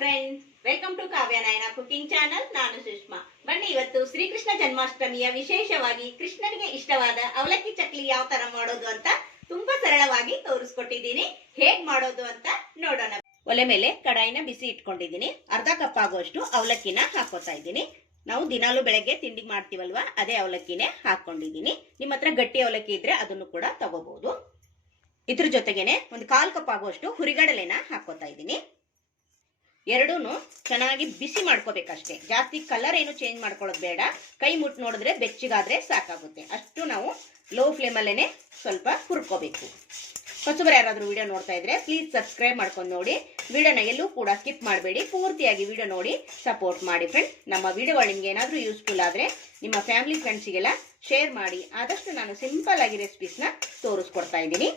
Friends welcome to Kavyanayana cooking channel ನಾನು ಸುಷ್ಮಾ. ಬನ್ನಿ, ಇವತ್ತು ಶ್ರೀಕೃಷ್ಣ ಜನ್ಮಾಷ್ಟಮಿಯ ವಿಶೇಷವಾಗಿ ಕೃಷ್ಣನಿಗೆ ಇಷ್ಟವಾದ ಅವಲಕ್ಕಿ ಚಕ್ಲಿ ಯಾವ ತರ ಮಾಡೋದು ಅಂತ ತುಂಬಾ ಸರಳವಾಗಿ ತೋರಿಸ್ಕೊಟ್ಟಿದ್ದೀನಿ. ಹೇಗ್ ಮಾಡೋದು ಅಂತ ನೋಡೋಣ. ಒಲೆ ಮೇಲೆ ಕಡಾಯಿನ ಬಿಸಿ ಇಟ್ಕೊಂಡಿದ್ದೀನಿ. ಅರ್ಧ ಕಪ್ ಆಗುವಷ್ಟು ಅವಲಕ್ಕಿನ ಹಾಕೋತಾ ಇದ್ದೀನಿ. ನಾವು ದಿನಾಲು ಬೆಳಗ್ಗೆ ತಿಂಡಿ ಮಾಡ್ತೀವಲ್ವಾ, ಅದೇ ಅವಲಕ್ಕಿನೇ ಹಾಕೊಂಡಿದ್ದೀನಿ ನಿಮ್ಮ ಹತ್ರ ಗಟ್ಟಿ ಅವಲಕ್ಕಿ ಇದ್ರೆ ಅದನ್ನು ಕೂಡ ತಗೋಬಹುದು ಇದ್ರ ಜೊತೆಗೆನೆ ಒಂದು ಕಾಲ್ ಕಪ್ ಆಗುವಷ್ಟು ಹುರಿಗಡಲೆನ ಹಾಕೋತಾ ಇದ್ದೀನಿ. ಎರಡೂನು ಚೆನ್ನಾಗಿ ಬಿಸಿ ಮಾಡ್ಕೋಬೇಕಷ್ಟೇ. ಜಾಸ್ತಿ ಕಲರ್ ಏನು ಚೇಂಜ್ ಮಾಡ್ಕೊಳ್ಳೋದು ಬೇಡ. ಕೈ ಮುಟ್ಟು ನೋಡಿದ್ರೆ ಬೆಚ್ಚಗಾದ್ರೆ ಸಾಕಾಗುತ್ತೆ. ಅಷ್ಟು ನಾವು ಲೋ ಫ್ಲೇಮಲ್ಲೇ ಸ್ವಲ್ಪ ಹುರ್ಕೋಬೇಕು. ಹೊಸಬರು ಯಾರಾದರೂ ವಿಡಿಯೋ ನೋಡ್ತಾ ಇದ್ರೆ ಪ್ಲೀಸ್ ಸಬ್ಸ್ಕ್ರೈಬ್ ಮಾಡ್ಕೊಂಡು ನೋಡಿ. ವಿಡಿಯೋನ ಎಲ್ಲೂ ಕೂಡ ಸ್ಕಿಪ್ ಮಾಡಬೇಡಿ. ಪೂರ್ತಿಯಾಗಿ ವಿಡಿಯೋ ನೋಡಿ ಸಪೋರ್ಟ್ ಮಾಡಿ ಫ್ರೆಂಡ್ ನಮ್ಮ ವಿಡಿಯೋಗಳು ನಿಮ್ಗೆ ಏನಾದರೂ ಯೂಸ್ಫುಲ್ ಆದರೆ ನಿಮ್ಮ ಫ್ಯಾಮಿಲಿ ಫ್ರೆಂಡ್ಸಿಗೆಲ್ಲ ಶೇರ್ ಮಾಡಿ. ಆದಷ್ಟು ನಾನು ಸಿಂಪಲ್ ಆಗಿ ರೆಸಿಪೀಸ್ನ ತೋರಿಸ್ಕೊಡ್ತಾ ಇದ್ದೀನಿ.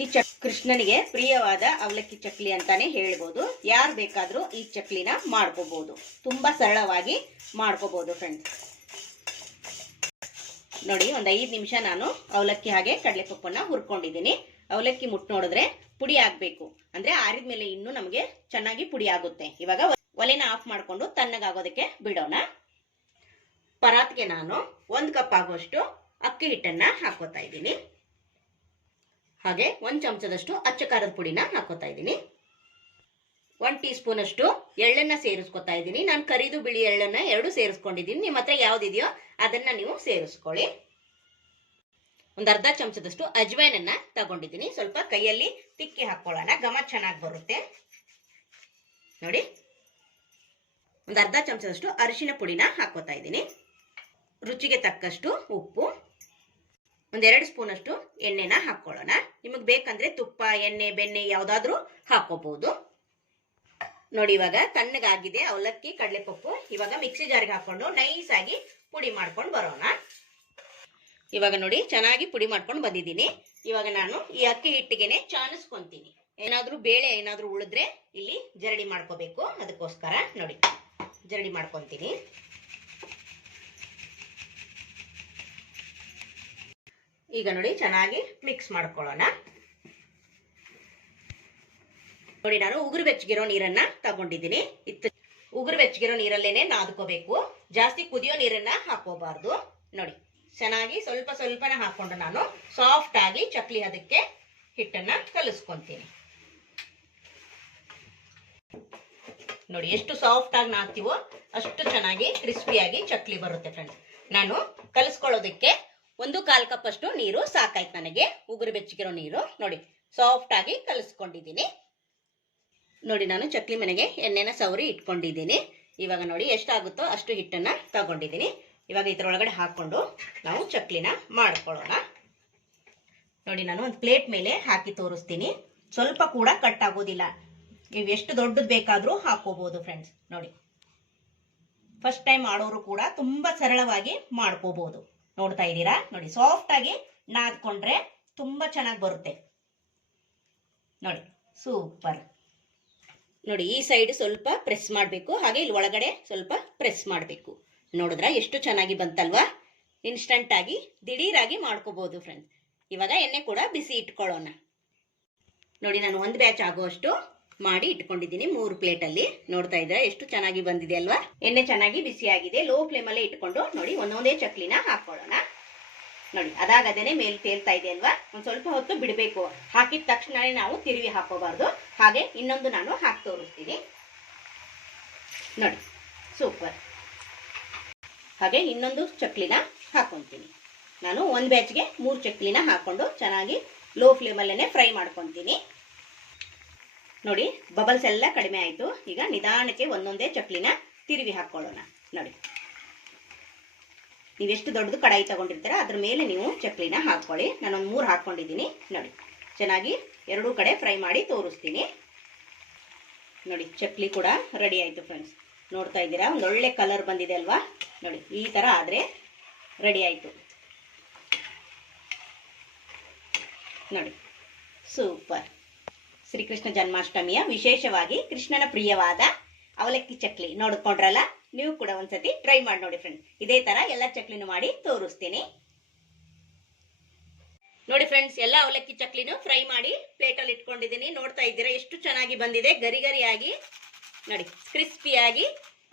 ಈ ಚಕ್ ಕೃಷ್ಣನಿಗೆ ಪ್ರಿಯವಾದ ಅವಲಕ್ಕಿ ಚಕ್ಲಿ ಅಂತಾನೆ ಹೇಳ್ಬೋದು. ಯಾರು ಬೇಕಾದರೂ ಈ ಚಕ್ಲಿನ ಮಾಡ್ಕೋಬಹುದು ತುಂಬಾ ಸರಳವಾಗಿ ಮಾಡ್ಕೋಬಹುದು ಫ್ರೆಂಡ್ಸ್ ನೋಡಿ, ಒಂದು ಐದು ನಿಮಿಷ ನಾನು ಅವಲಕ್ಕಿ ಹಾಗೆ ಕಡಲೆಪಪ್ಪನ್ನ ಹುರ್ಕೊಂಡಿದ್ದೀನಿ. ಅವಲಕ್ಕಿ ಮುಟ್ ನೋಡಿದ್ರೆ ಪುಡಿ ಆಗಬೇಕು. ಅಂದ್ರೆ ಆರಿದ ಮೇಲೆ ಇನ್ನೂ ನಮಗೆ ಚೆನ್ನಾಗಿ ಪುಡಿ ಆಗುತ್ತೆ. ಇವಾಗ ಒಲೆನ ಆಫ್ ಮಾಡ್ಕೊಂಡು ತಣ್ಣಗಾಗೋದಕ್ಕೆ ಬಿಡೋಣ. ಪರಾತ್ಗೆ ನಾನು ಒಂದು ಕಪ್ ಆಗುವಷ್ಟು ಅಕ್ಕಿ ಹಿಟ್ಟನ್ನ ಹಾಕೋತಾ ಇದ್ದೀನಿ. ಹಾಗೆ ಒಂದು ಚಮಚದಷ್ಟು ಅಚ್ಚ ಖಾರದ ಪುಡಿನ ಹಾಕೋತಾ ಇದ್ದೀನಿ. ಒನ್ ಟೀ ಸ್ಪೂನ್ ಅಷ್ಟು ಎಳ್ಳನ್ನ ಸೇರಿಸ್ಕೊತಾ ಇದ್ದೀನಿ. ನಾನು ಕರಿದು ಬಿಳಿ ಎಳ್ಳನ್ನ ಎರಡು ಸೇರಿಸ್ಕೊಂಡಿದ್ದೀನಿ. ನಿಮ್ಮ ಹತ್ರ ಯಾವ್ದಿದೆಯೋ ಅದನ್ನ ನೀವು ಸೇರಿಸ್ಕೊಳ್ಳಿ. ಒಂದು ಅರ್ಧ ಚಮಚದಷ್ಟು ಅಜ್ವೈನನ್ನ ತಗೊಂಡಿದ್ದೀನಿ. ಸ್ವಲ್ಪ ಕೈಯಲ್ಲಿ ತಿಕ್ಕಿ ಹಾಕೊಳ್ಳೋಣ. ಘಮ ಚೆನ್ನಾಗಿ ಬರುತ್ತೆ. ನೋಡಿ. ಒಂದು ಅರ್ಧ ಚಮಚದಷ್ಟು ಅರಿಶಿನ ಪುಡಿನ ಹಾಕೋತಾ ಇದ್ದೀನಿ. ರುಚಿಗೆ ತಕ್ಕಷ್ಟು ಉಪ್ಪು. ಒಂದೆರಡು ಸ್ಪೂನ್ ಅಷ್ಟು ಎಣ್ಣೆನ ಹಾಕೊಳ್ಳೋಣ. ನಿಮಗೆ ಬೇಕಂದ್ರೆ ತುಪ್ಪ, ಎಣ್ಣೆ, ಬೆಣ್ಣೆ ಯಾವುದಾದ್ರೂ ಹಾಕೋಬಹುದು ನೋಡಿ ಇವಾಗ ತಣ್ಣಗಾಗಿದೆ, ಅವಲಕ್ಕಿ ಕಡಲೆ ಕಡಲೆಪಪ್ಪು. ಇವಾಗ ಮಿಕ್ಸಿ ಜಾರಿಗೆ ಹಾಕೊಂಡು ನೈಸ್ ಆಗಿ ಪುಡಿ ಮಾಡ್ಕೊಂಡು ಬರೋಣ. ಇವಾಗ ನೋಡಿ, ಚೆನ್ನಾಗಿ ಪುಡಿ ಮಾಡ್ಕೊಂಡು ಬಂದಿದ್ದೀನಿ. ಇವಾಗ ನಾನು ಈ ಅಕ್ಕಿ ಹಿಟ್ಟಿಗೆನೆ ಚಾಣಿಸ್ಕೊಂತೀನಿ. ಏನಾದ್ರೂ ಬೇಳೆ ಏನಾದ್ರೂ ಉಳಿದ್ರೆ ಇಲ್ಲಿ ಜರಡಿ ಮಾಡ್ಕೋಬೇಕು. ಅದಕ್ಕೋಸ್ಕರ ನೋಡಿ, ಜರಡಿ ಮಾಡ್ಕೊಂತೀನಿ. ಈಗ ನೋಡಿ, ಚೆನ್ನಾಗಿ ಮಿಕ್ಸ್ ಮಾಡ್ಕೊಳ್ಳೋಣ. ನೋಡಿ, ನಾನು ಉಗುರು ಬೆಚ್ಚಗಿರೋ ನೀರನ್ನ ತಗೊಂಡಿದ್ದೀನಿ. ಇತ್ತು. ಉಗುರು ಬೆಚ್ಚಗಿರೋ ನೀರಲ್ಲೇನೆ ನಾದ್ಕೋಬೇಕು. ಜಾಸ್ತಿ ಕುದಿಯೋ ನೀರನ್ನ ಹಾಕೋಬಾರ್ದು ನೋಡಿ, ಚೆನ್ನಾಗಿ ಸ್ವಲ್ಪ ಸ್ವಲ್ಪನ ಹಾಕೊಂಡು ನಾನು ಸಾಫ್ಟ್ ಆಗಿ ಚಕ್ಲಿ ಅದಕ್ಕೆ ಹಿಟ್ಟನ್ನ ಕಲಿಸ್ಕೊಂತೀನಿ. ನೋಡಿ, ಎಷ್ಟು ಸಾಫ್ಟ್ ಆಗಿ ನಾದ್ತೀವೋ ಅಷ್ಟು ಚೆನ್ನಾಗಿ ಕ್ರಿಸ್ಪಿಯಾಗಿ ಚಕ್ಲಿ ಬರುತ್ತೆ ಫ್ರೆಂಡ್ಸ್ ನಾನು ಕಲಿಸ್ಕೊಳ್ಳೋದಕ್ಕೆ ಒಂದು ಕಾಲ್ ಕಪ್ ಅಷ್ಟು ನೀರು ಸಾಕಾಯ್ತು ನನಗೆ. ಉಗುರು ಬೆಚ್ಚಗಿರೋ ನೀರು ನೋಡಿ ಸಾಫ್ಟ್ ಆಗಿ ಕಲಿಸ್ಕೊಂಡಿದ್ದೀನಿ. ನೋಡಿ, ನಾನು ಚಕ್ಲಿ ಮನೆಗೆ ಎಣ್ಣೆನ ಸವರಿ ಇಟ್ಕೊಂಡಿದ್ದೀನಿ. ಇವಾಗ ನೋಡಿ, ಎಷ್ಟಾಗುತ್ತೋ ಅಷ್ಟು ಹಿಟ್ಟನ್ನ ತಗೊಂಡಿದ್ದೀನಿ. ಇವಾಗ ಇದರೊಳಗಡೆ ಹಾಕ್ಕೊಂಡು ನಾವು ಚಕ್ಲಿನ ಮಾಡ್ಕೊಳ್ಳೋಣ. ನೋಡಿ, ನಾನು ಒಂದು ಪ್ಲೇಟ್ ಮೇಲೆ ಹಾಕಿ ತೋರಿಸ್ತೀನಿ. ಸ್ವಲ್ಪ ಕೂಡ ಕಟ್ ಆಗೋದಿಲ್ಲ. ನೀವು ಎಷ್ಟು ದೊಡ್ಡದು ಬೇಕಾದರೂ ಹಾಕೋಬಹುದು ಫ್ರೆಂಡ್ಸ್ ನೋಡಿ ಫಸ್ಟ್ ಟೈಮ್ ಮಾಡೋರು ಕೂಡ ತುಂಬಾ ಸರಳವಾಗಿ ಮಾಡ್ಕೋಬಹುದು ನೋಡ್ತಾ ಇದ್ದೀರಾ? ನೋಡಿ ಸಾಫ್ಟ್ ಆಗಿ ನಾದ್ಕೊಂಡ್ರೆ ತುಂಬಾ ಚೆನ್ನಾಗಿ ಬರುತ್ತೆ. ನೋಡಿ ಸೂಪರ್ ನೋಡಿ, ಈ ಸೈಡ್ ಸ್ವಲ್ಪ ಪ್ರೆಸ್ ಮಾಡಬೇಕು. ಹಾಗೆ ಇಲ್ಲಿ ಒಳಗಡೆ ಸ್ವಲ್ಪ ಪ್ರೆಸ್ ಮಾಡಬೇಕು. ನೋಡಿದ್ರ? ಎಷ್ಟು ಚೆನ್ನಾಗಿ ಬಂತಲ್ವಾ? ಇನ್ಸ್ಟಂಟ್ ಆಗಿ ದಿಢೀರಾಗಿ ಮಾಡ್ಕೋಬಹುದು ಫ್ರೆಂಡ್ಸ್ ಇವಾಗ ಎಣ್ಣೆ ಕೂಡ ಬಿಸಿ ಇಟ್ಕೊಳ್ಳೋಣ. ನೋಡಿ, ನಾನು ಒಂದು ಬ್ಯಾಚ್ ಆಗುವಷ್ಟು ಮಾಡಿ ಇಟ್ಕೊಂಡಿದ್ದೀನಿ ಮೂರು ಪ್ಲೇಟ್ ಅಲ್ಲಿ. ನೋಡ್ತಾ ಇದ್ರೆ? ಎಷ್ಟು ಚೆನ್ನಾಗಿ ಬಂದಿದೆ ಅಲ್ವಾ? ಎಣ್ಣೆ ಚೆನ್ನಾಗಿ ಬಿಸಿ ಆಗಿದೆ ಲೋ ಫ್ಲೇಮ್ ಅಲ್ಲೇ ಇಟ್ಕೊಂಡು ನೋಡಿ, ಒಂದೊಂದೇ ಚಕ್ಲಿನ ಹಾಕೊಳ್ಳೋಣ. ನೋಡಿ, ಅದಾಗದೇನೆ ಮೇಲೆ ತೇಲ್ತಾ ಇದೆ ಅಲ್ವಾ? ಒಂದ್ ಸ್ವಲ್ಪ ಹೊತ್ತು ಬಿಡಬೇಕು. ಹಾಕಿದ ತಕ್ಷಣನೇ ನಾವು ತಿರುವಿ ಹಾಕೋಬಾರ್ದು. ಹಾಗೆ ಇನ್ನೊಂದು ನಾನು ಹಾಕಿ ತೋರಿಸ್ತೀನಿ. ನೋಡಿ, ಸೂಪರ್. ಹಾಗೆ ಇನ್ನೊಂದು ಚಕ್ಲಿನ ಹಾಕೊಂತೀನಿ. ನಾನು ಒಂದು ಬ್ಯಾಚ್ಗೆ ಮೂರು ಚಕ್ಲಿನ ಹಾಕೊಂಡು ಚೆನ್ನಾಗಿ ಲೋ ಫ್ಲೇಮಲ್ಲೇ ಫ್ರೈ ಮಾಡ್ಕೊತೀನಿ. ನೋಡಿ ಬಬಲ್ಸ್ ಎಲ್ಲ ಕಡಿಮೆ ಆಯಿತು. ಈಗ ನಿಧಾನಕ್ಕೆ ಒಂದೊಂದೇ ಚಕ್ಲಿನ ತಿರುವಿ ಹಾಕೊಳ್ಳೋಣ. ನೋಡಿ. ನೀವೆಷ್ಟು ದೊಡ್ಡದು ಕಡಾಯಿ ತಗೊಂಡಿರ್ತೀರ ಅದ್ರ ಮೇಲೆ ನೀವು ಚಕ್ಲಿನ ಹಾಕ್ಕೊಳ್ಳಿ. ನಾನೊಂದು ಮೂರು ಹಾಕ್ಕೊಂಡಿದ್ದೀನಿ. ನೋಡಿ, ಚೆನ್ನಾಗಿ ಎರಡೂ ಕಡೆ ಫ್ರೈ ಮಾಡಿ ತೋರಿಸ್ತೀನಿ. ನೋಡಿ, ಚಕ್ಲಿ ಕೂಡ ರೆಡಿ ಆಯಿತು ಫ್ರೆಂಡ್ಸ್. ನೋಡ್ತಾ ಇದ್ದೀರಾ? ಒಳ್ಳೆ ಕಲರ್ ಬಂದಿದೆ ಅಲ್ವಾ? ನೋಡಿ, ಈ ಥರ ಆದರೆ ರೆಡಿ ಆಯಿತು. ನೋಡಿ, ಸೂಪರ್. ಶ್ರೀಕೃಷ್ಣ ಜನ್ಮಾಷ್ಟಮಿಯ ವಿಶೇಷವಾಗಿ ಕೃಷ್ಣನ ಪ್ರಿಯವಾದ ಅವಲಕ್ಕಿ ಚಕ್ಲಿ ನೋಡ್ಕೊಂಡ್ರಲ್ಲ? ನೀವು ಕೂಡ ಒಂದ್ಸತಿ ಟ್ರೈ ಮಾಡಿ ನೋಡಿ ಫ್ರೆಂಡ್ಸ್ ಇದೇ ತರ ಎಲ್ಲ ಚಕ್ಲಿನೂ ಮಾಡಿ ತೋರಿಸ್ತೀನಿ. ನೋಡಿ ಫ್ರೆಂಡ್ಸ್ ಎಲ್ಲ ಅವಲಕ್ಕಿ ಚಕ್ಲಿನೂ ಫ್ರೈ ಮಾಡಿ ಪ್ಲೇಟಲ್ಲಿ ಇಟ್ಕೊಂಡಿದ್ದೀನಿ. ನೋಡ್ತಾ ಇದ್ದೀರಾ, ಎಷ್ಟು ಚೆನ್ನಾಗಿ ಬಂದಿದೆ. ಗರಿ ಗರಿಯಾಗಿ ನೋಡಿ ಕ್ರಿಸ್ಪಿಯಾಗಿ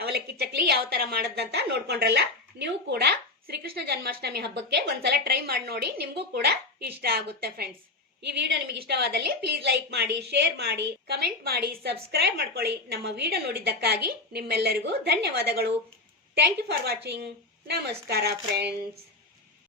ಅವಲಕ್ಕಿ ಚಕ್ಲಿ ಯಾವ ತರ ಮಾಡದಂತ ನೋಡ್ಕೊಂಡ್ರಲ್ಲ? ನೀವು ಕೂಡ ಶ್ರೀಕೃಷ್ಣ ಜನ್ಮಾಷ್ಟಮಿ ಹಬ್ಬಕ್ಕೆ ಒಂದ್ಸಲ ಟ್ರೈ ಮಾಡಿ ನೋಡಿ. ನಿಮ್ಗೂ ಕೂಡ ಇಷ್ಟ ಆಗುತ್ತೆ ಫ್ರೆಂಡ್ಸ್ ಈ ವಿಡಿಯೋ ನಿಮಗೆ ಇಷ್ಟವಾದಲ್ಲಿ ಪ್ಲೀಸ್ ಲೈಕ್ ಮಾಡಿ ಶೇರ್ ಮಾಡಿ ಕಮೆಂಟ್ ಮಾಡಿ ಸಬ್ಸ್ಕ್ರೈಬ್ ಮಾಡ್ಕೊಳ್ಳಿ. ನಮ್ಮ ವಿಡಿಯೋ ನೋಡಿದ್ದಕ್ಕಾಗಿ ನಿಮ್ಮೆಲ್ಲರಿಗೂ ಧನ್ಯವಾದಗಳು. ಥ್ಯಾಂಕ್ ಯು ಫಾರ್ ವಾಚಿಂಗ್ ನಮಸ್ಕಾರ ಫ್ರೆಂಡ್ಸ್